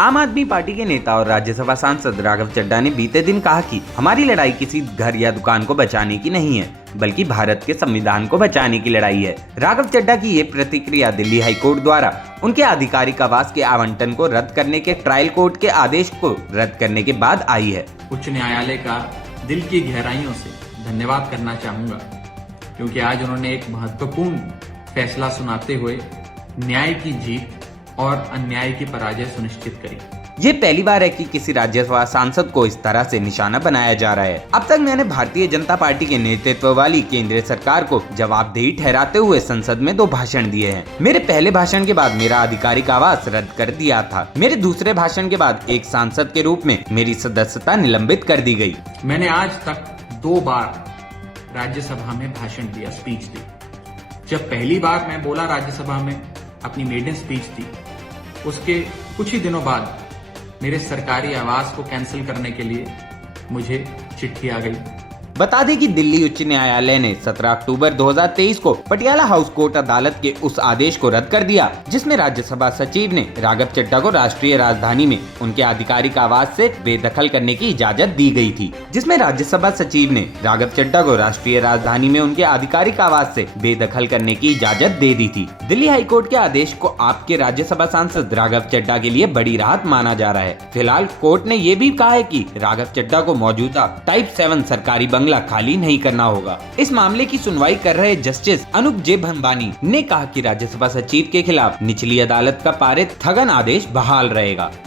आम आदमी पार्टी के नेता और राज्यसभा सांसद राघव चड्ढा ने बीते दिन कहा कि हमारी लड़ाई किसी घर या दुकान को बचाने की नहीं है, बल्कि भारत के संविधान को बचाने की लड़ाई है। राघव चड्ढा की ये प्रतिक्रिया दिल्ली हाईकोर्ट द्वारा उनके आधिकारिक आवास के आवंटन को रद्द करने के ट्रायल कोर्ट के आदेश को रद्द करने के बाद आई है। उच्च न्यायालय का दिल की गहराइयों से धन्यवाद करना चाहूंगा, क्योंकि आज उन्होंने एक महत्वपूर्ण फैसला सुनाते हुए न्याय की जीत और अन्याय की पराजय सुनिश्चित करी। ये पहली बार है कि किसी राज्यसभा सांसद को इस तरह से निशाना बनाया जा रहा है। अब तक मैंने भारतीय जनता पार्टी के नेतृत्व वाली केंद्रीय सरकार को जवाबदेही ठहराते हुए संसद में 2 भाषण दिए हैं। मेरे पहले भाषण के बाद मेरा आधिकारिक आवास रद्द कर दिया था। मेरे दूसरे भाषण के बाद एक सांसद के रूप में मेरी सदस्यता निलंबित कर दी गई। मैंने आज तक 2 बार राज्यसभा में भाषण दिया, स्पीच दी। जब पहली बार मैं बोला राज्यसभा में, अपनी मेडन स्पीच दी, उसके कुछ ही दिनों बाद मेरे सरकारी आवास को कैंसिल करने के लिए मुझे चिट्ठी आ गई। बता दें कि दिल्ली उच्च न्यायालय ने 17 अक्टूबर 2023 को पटियाला हाउस कोर्ट अदालत के उस आदेश को रद्द कर दिया, जिसमें राज्यसभा सचिव ने राघव चड्ढा को राष्ट्रीय राजधानी में उनके आधिकारिक आवास से बेदखल करने की इजाजत दी गई थी। जिसमें राज्यसभा सचिव ने राघव चड्ढा को राष्ट्रीय राजधानी में उनके आधिकारिक आवास से बेदखल करने की इजाजत दे दी थी। दिल्ली हाईकोर्ट के आदेश को आपके राज्यसभा सांसद राघव चड्ढा के लिए बड़ी राहत माना जा रहा है। फिलहाल कोर्ट ने ये भी कहा है कि राघव चड्ढा को मौजूदा टाइप 7 सरकारी बंगला खाली नहीं करना होगा। इस मामले की सुनवाई कर रहे जस्टिस अनूप जे भंबानी ने कहा कि राज्यसभा सचिव के खिलाफ निचली अदालत का पारित स्थगन आदेश बहाल रहेगा।